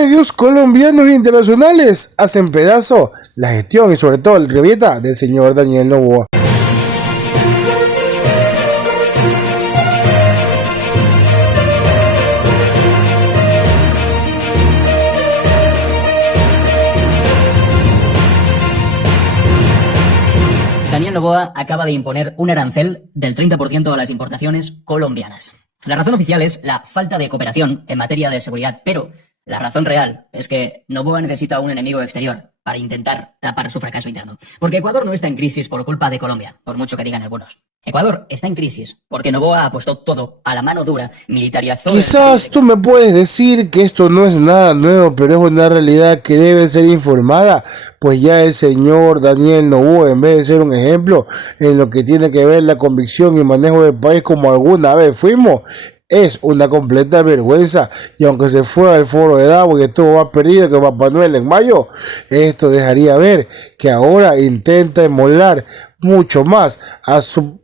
Medios colombianos e internacionales hacen pedazo la gestión y sobre todo el revieta del señor Daniel Noboa. Daniel Noboa acaba de imponer un arancel del 30% a las importaciones colombianas. La razón oficial es la falta de cooperación en materia de seguridad, pero la razón real es que Noboa necesita un enemigo exterior para intentar tapar su fracaso interno. Porque Ecuador no está en crisis por culpa de Colombia, por mucho que digan algunos. Ecuador está en crisis porque Noboa apostó todo a la mano dura, militarizó... Quizás tú me puedes decir que esto no es nada nuevo, pero es una realidad que debe ser informada, pues ya el señor Daniel Noboa, en vez de ser un ejemplo en lo que tiene que ver la convicción y manejo del país como alguna vez fuimos, es una completa vergüenza. Y aunque se fue al foro de Davos y estuvo más perdido que Papá Noel en mayo, esto dejaría ver que ahora intenta emular mucho más a su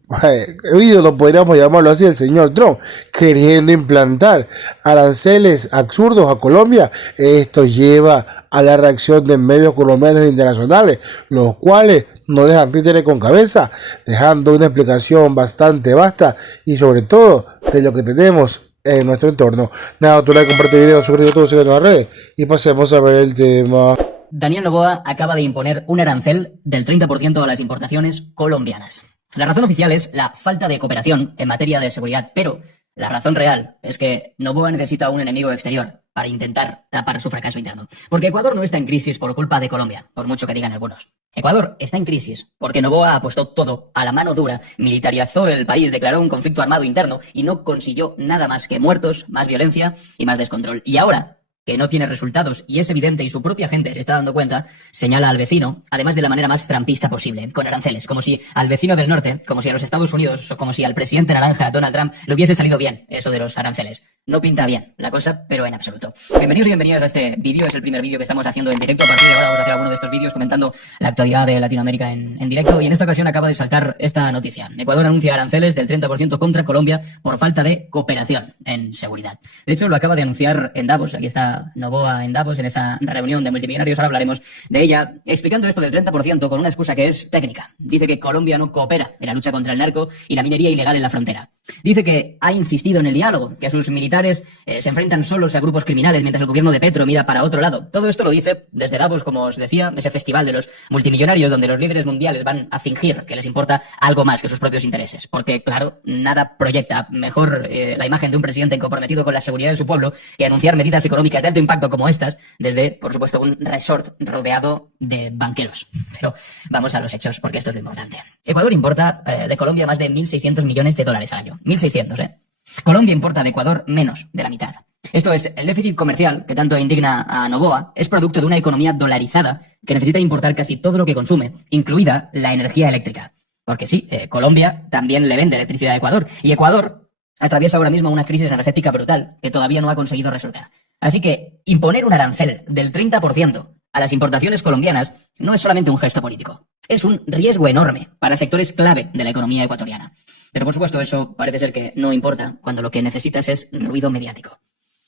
ídolo, podríamos llamarlo así, el señor Trump, queriendo implantar aranceles absurdos a Colombia. Esto lleva a la reacción de medios colombianos e internacionales, los cuales no dejan títere con cabeza, dejando una explicación bastante vasta y sobre todo de lo que tenemos en nuestro entorno. Nada, tú like, comparte el video, suscríbete a todos en las redes y pasemos a ver el tema. Daniel Noboa acaba de imponer un arancel del 30% a las importaciones colombianas. La razón oficial es la falta de cooperación en materia de seguridad, pero la razón real es que Noboa necesita un enemigo exterior para intentar tapar su fracaso interno. Porque Ecuador no está en crisis por culpa de Colombia, por mucho que digan algunos. Ecuador está en crisis porque Noboa apostó todo a la mano dura, militarizó el país, declaró un conflicto armado interno y no consiguió nada más que muertos, más violencia y más descontrol. Y ahora que no tiene resultados y es evidente y su propia gente se está dando cuenta, señala al vecino, además de la manera más trampista posible, con aranceles, como si al vecino del norte, como si a los Estados Unidos o como si al presidente naranja Donald Trump le hubiese salido bien eso de los aranceles. No pinta bien la cosa, pero en absoluto. Bienvenidos y bienvenidas a este vídeo, es el primer vídeo que estamos haciendo en directo. A partir de ahora vamos a hacer alguno de estos vídeos comentando la actualidad de Latinoamérica en directo y en esta ocasión acaba de saltar esta noticia. Ecuador anuncia aranceles del 30% contra Colombia por falta de cooperación en seguridad. De hecho, lo acaba de anunciar en Davos, aquí está Noboa en Davos, en esa reunión de multimillonarios, ahora hablaremos de ella, explicando esto del 30% con una excusa que es técnica. Dice que Colombia no coopera en la lucha contra el narco y la minería ilegal en la frontera. Dice que ha insistido en el diálogo, que sus militares se enfrentan solos a grupos criminales mientras el gobierno de Petro mira para otro lado. Todo esto lo dice desde Davos, como os decía, ese festival de los multimillonarios donde los líderes mundiales van a fingir que les importa algo más que sus propios intereses. Porque, claro, nada proyecta mejor la imagen de un presidente comprometido con la seguridad de su pueblo que anunciar medidas económicas de alto impacto como estas desde, por supuesto, un resort rodeado de banqueros. Pero vamos a los hechos, porque esto es lo importante. Ecuador importa de Colombia más de 1.600 millones de dólares al año. 1.600, ¿eh? Colombia importa de Ecuador menos de la mitad. Esto es, el déficit comercial, que tanto indigna a Noboa, es producto de una economía dolarizada que necesita importar casi todo lo que consume, incluida la energía eléctrica. Porque sí, Colombia también le vende electricidad a Ecuador, y Ecuador atraviesa ahora mismo una crisis energética brutal que todavía no ha conseguido resolver. Así que imponer un arancel del 30% a las importaciones colombianas no es solamente un gesto político, es un riesgo enorme para sectores clave de la economía ecuatoriana. Pero por supuesto eso parece ser que no importa cuando lo que necesitas es ruido mediático.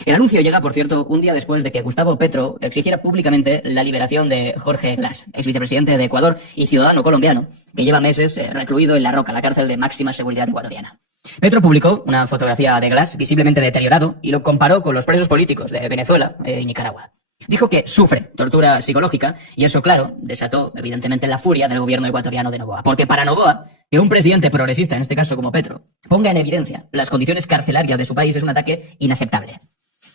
El anuncio llega, por cierto, un día después de que Gustavo Petro exigiera públicamente la liberación de Jorge Glass, ex vicepresidente de Ecuador y ciudadano colombiano, que lleva meses recluido en La Roca, la cárcel de máxima seguridad ecuatoriana. Petro publicó una fotografía de Glass visiblemente deteriorado y lo comparó con los presos políticos de Venezuela y Nicaragua. Dijo que sufre tortura psicológica y eso, claro, desató evidentemente la furia del gobierno ecuatoriano de Noboa. Porque para Noboa, que un presidente progresista, en este caso como Petro, ponga en evidencia las condiciones carcelarias de su país es un ataque inaceptable.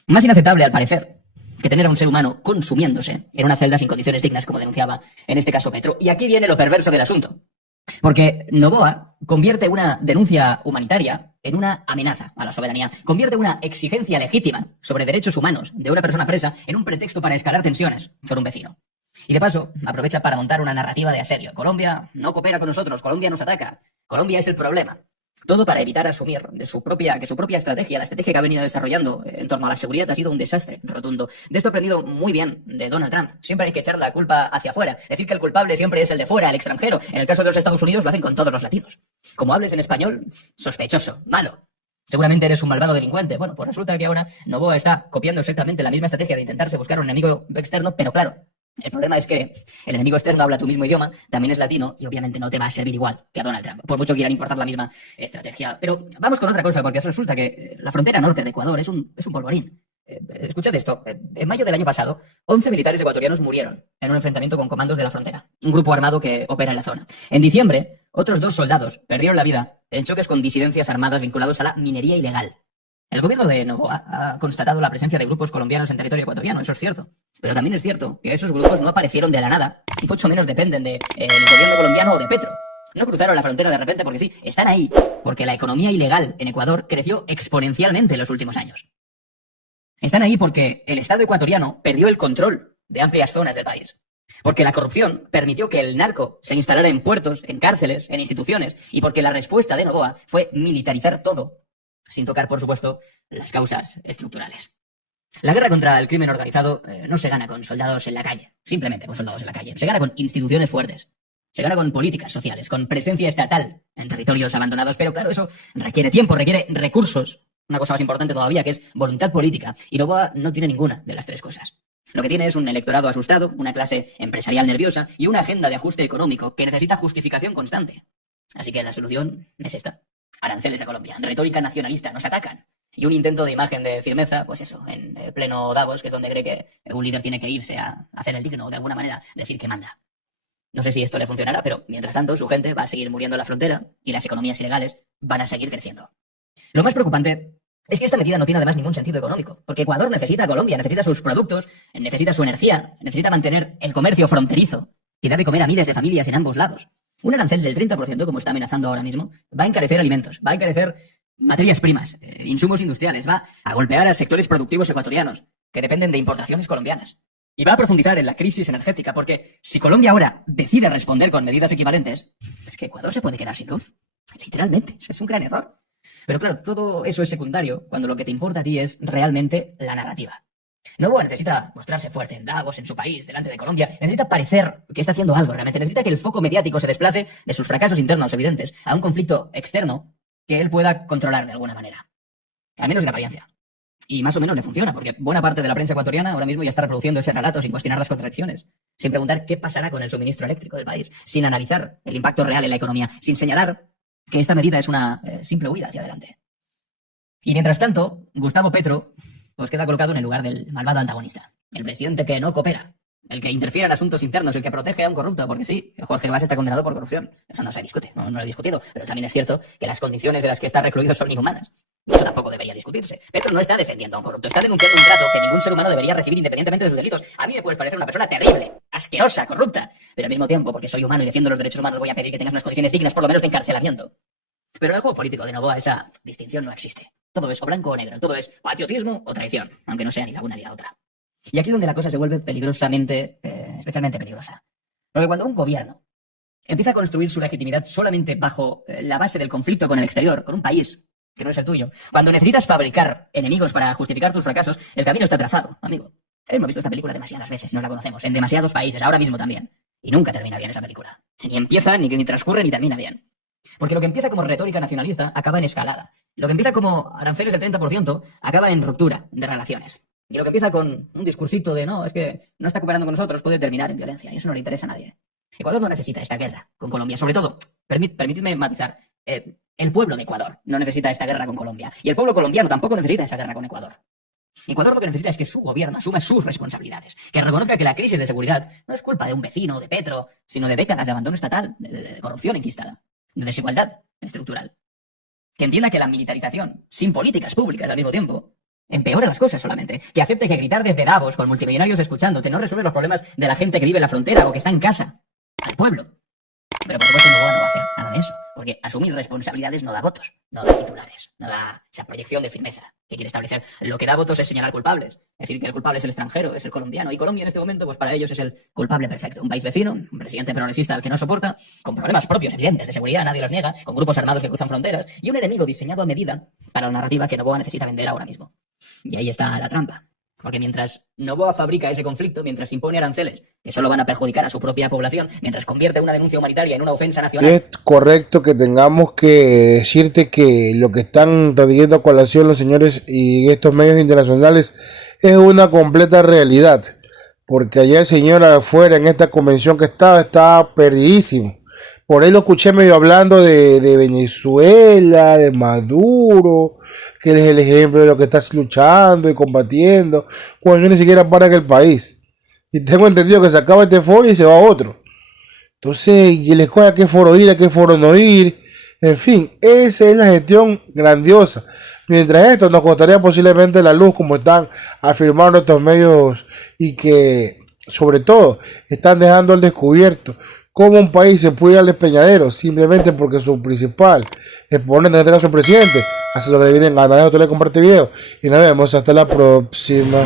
Más inaceptable, al parecer, que tener a un ser humano consumiéndose en una celda sin condiciones dignas, como denunciaba en este caso Petro. Y aquí viene lo perverso del asunto. Porque Noboa convierte una denuncia humanitaria en una amenaza a la soberanía. Convierte una exigencia legítima sobre derechos humanos de una persona presa en un pretexto para escalar tensiones con un vecino. Y de paso, aprovecha para montar una narrativa de asedio. Colombia no coopera con nosotros, Colombia nos ataca, Colombia es el problema. Todo para evitar asumir que su propia estrategia, la estrategia que ha venido desarrollando en torno a la seguridad ha sido un desastre rotundo. De esto he aprendido muy bien de Donald Trump. Siempre hay que echar la culpa hacia afuera. Decir que el culpable siempre es el de fuera, el extranjero. En el caso de los Estados Unidos lo hacen con todos los latinos. Como hables en español, sospechoso, malo. Seguramente eres un malvado delincuente. Bueno, pues resulta que ahora Noboa está copiando exactamente la misma estrategia de intentarse buscar un enemigo externo, pero claro, el problema es que el enemigo externo habla tu mismo idioma, también es latino y obviamente no te va a servir igual que a Donald Trump, por mucho que quieran importar la misma estrategia. Pero vamos con otra cosa, porque resulta que la frontera norte de Ecuador es un polvorín. Escuchad esto, en mayo del año pasado, 11 militares ecuatorianos murieron en un enfrentamiento con comandos de la frontera, un grupo armado que opera en la zona. En diciembre, otros 2 soldados perdieron la vida en choques con disidencias armadas vinculados a la minería ilegal. El gobierno de Noboa ha constatado la presencia de grupos colombianos en territorio ecuatoriano, eso es cierto. Pero también es cierto que esos grupos no aparecieron de la nada y mucho menos dependen del gobierno colombiano o de Petro. No cruzaron la frontera de repente porque sí, están ahí porque la economía ilegal en Ecuador creció exponencialmente en los últimos años. Están ahí porque el Estado ecuatoriano perdió el control de amplias zonas del país. Porque la corrupción permitió que el narco se instalara en puertos, en cárceles, en instituciones, y porque la respuesta de Noboa fue militarizar todo, sin tocar, por supuesto, las causas estructurales. La guerra contra el crimen organizado no se gana con soldados en la calle, simplemente con soldados en la calle. Se gana con instituciones fuertes. Se gana con políticas sociales, con presencia estatal en territorios abandonados. Pero claro, eso requiere tiempo, requiere recursos. Una cosa más importante todavía, que es voluntad política. Y Noboa no tiene ninguna de las 3 cosas. Lo que tiene es un electorado asustado, una clase empresarial nerviosa y una agenda de ajuste económico que necesita justificación constante. Así que la solución es esta. Aranceles a Colombia, retórica nacionalista, nos atacan. Y un intento de imagen de firmeza, pues eso, en pleno Davos, que es donde cree que un líder tiene que irse a hacer el digno o de alguna manera decir que manda. No sé si esto le funcionará, pero mientras tanto su gente va a seguir muriendo en la frontera y las economías ilegales van a seguir creciendo. Lo más preocupante es que esta medida no tiene además ningún sentido económico, porque Ecuador necesita a Colombia, necesita sus productos, necesita su energía, necesita mantener el comercio fronterizo y da de comer a miles de familias en ambos lados. Un arancel del 30%, como está amenazando ahora mismo, va a encarecer alimentos, va a encarecer materias primas, insumos industriales, va a golpear a sectores productivos ecuatorianos que dependen de importaciones colombianas. Y va a profundizar en la crisis energética, porque si Colombia ahora decide responder con medidas equivalentes, es que Ecuador se puede quedar sin luz. Literalmente, eso es un gran error. Pero claro, todo eso es secundario cuando lo que te importa a ti es realmente la narrativa. Noboa necesita mostrarse fuerte en Davos, en su país, delante de Colombia. Necesita parecer que está haciendo algo realmente. Necesita que el foco mediático se desplace de sus fracasos internos evidentes a un conflicto externo que él pueda controlar de alguna manera. Al menos en apariencia. Y más o menos le funciona, porque buena parte de la prensa ecuatoriana ahora mismo ya está reproduciendo ese relato sin cuestionar las contradicciones, sin preguntar qué pasará con el suministro eléctrico del país, sin analizar el impacto real en la economía, sin señalar que esta medida es una simple huida hacia adelante. Y mientras tanto, Gustavo Petro pues queda colocado en el lugar del malvado antagonista, el presidente que no coopera, el que interfiere en asuntos internos, el que protege a un corrupto, porque sí, Jorge Mas está condenado por corrupción. Eso no se discute, no lo he discutido, pero también es cierto que las condiciones de las que está recluido son inhumanas. Eso tampoco debería discutirse. Petro no está defendiendo a un corrupto, está denunciando un trato que ningún ser humano debería recibir independientemente de sus delitos. A mí me puedes parecer una persona terrible, asquerosa, corrupta, pero al mismo tiempo, porque soy humano y defiendo los derechos humanos, voy a pedir que tengas unas condiciones dignas, por lo menos de encarcelamiento. Pero en el juego político de Noboa esa distinción no existe. Todo es o blanco o negro, todo es patriotismo o traición, aunque no sea ni la una ni la otra. Y aquí es donde la cosa se vuelve peligrosamente, especialmente peligrosa. Porque cuando un gobierno empieza a construir su legitimidad solamente bajo la base del conflicto con el exterior, con un país que no es el tuyo, cuando necesitas fabricar enemigos para justificar tus fracasos, el camino está trazado, amigo. Hemos visto esta película demasiadas veces, no la conocemos, en demasiados países, ahora mismo también. Y nunca termina bien esa película. Ni empieza, ni transcurre, ni termina bien. Porque lo que empieza como retórica nacionalista acaba en escalada. Lo que empieza como aranceles del 30% acaba en ruptura de relaciones. Y lo que empieza con un discursito de no, es que no está cooperando con nosotros, puede terminar en violencia. Y eso no le interesa a nadie. Ecuador no necesita esta guerra con Colombia. Sobre todo, permitidme matizar, el pueblo de Ecuador no necesita esta guerra con Colombia. Y el pueblo colombiano tampoco necesita esa guerra con Ecuador. Ecuador lo que necesita es que su gobierno asuma sus responsabilidades, que reconozca que la crisis de seguridad no es culpa de un vecino, de Petro, sino de décadas de abandono estatal, de corrupción enquistada, de desigualdad estructural. Que entienda que la militarización, sin políticas públicas al mismo tiempo, empeora las cosas solamente. Que acepte que gritar desde Davos con multimillonarios escuchándote no resuelve los problemas de la gente que vive en la frontera o que está en casa, al pueblo. Pero por supuesto Noboa no va a hacer nada de eso, porque asumir responsabilidades no da votos, no da titulares, no da esa proyección de firmeza que quiere establecer. Lo que da votos es señalar culpables, es decir, que el culpable es el extranjero, es el colombiano, y Colombia en este momento, pues para ellos es el culpable perfecto. Un país vecino, un presidente progresista al que no soporta, con problemas propios evidentes de seguridad, nadie los niega, con grupos armados que cruzan fronteras, y un enemigo diseñado a medida para la narrativa que Noboa necesita vender ahora mismo. Y ahí está la trampa. Porque mientras Noboa fabrica ese conflicto, mientras impone aranceles que solo van a perjudicar a su propia población, mientras convierte una denuncia humanitaria en una ofensa nacional... Es correcto que tengamos que decirte que lo que están trayendo a colación los señores y estos medios internacionales es una completa realidad. Porque ayer el señor afuera en esta convención que estaba perdidísimo. Por ahí lo escuché medio hablando de Venezuela, de Maduro, que él es el ejemplo de lo que está luchando y combatiendo, cuando ni siquiera para en el país. Y tengo entendido que se acaba este foro y se va a otro. Entonces, y le escoge a qué foro ir, a qué foro no ir. En fin, esa es la gestión grandiosa. Mientras esto nos costaría posiblemente la luz, como están afirmando estos medios, y que, sobre todo, están dejando al descubierto cómo un país se puede ir al despeñadero simplemente porque su principal exponente, en este caso el presidente, hace lo que le viene en la gana. Te le comparte video y nos vemos hasta la próxima.